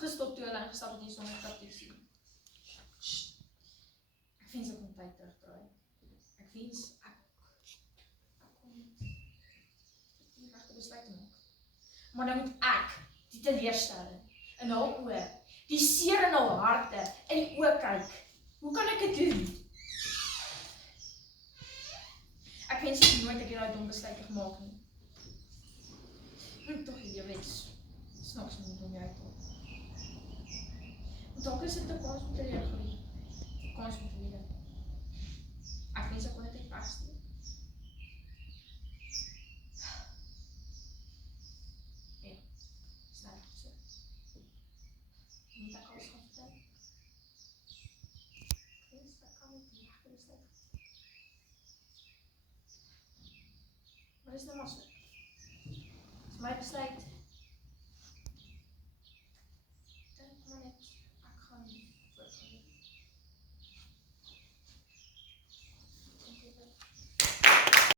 gestop toe hulle ingestap het nie sonder kaptiefsie. Ek wens ek kon tyd terugdraai. Ek wens ek kon die regte besluit maak. Maar nou moet ek die teleurstelling in hul oë, die seer in hul harte, in die oë kyk. Hoe kan ek dit doen? Ek wens ek nooit ek daai dom besluit gemaak nie. Tog die lewe is snaaks nie om jou uit te haal. Want dalk is dit 'n kans om te leer groei. 'n Kans om te leer. Ek wens ek kon dit wegsteek. Ja, snel so. Moet ek alles gaan vertel? Ek wens ek kan dit regte besluit. Maar dis nou maar so. Dis my besluit.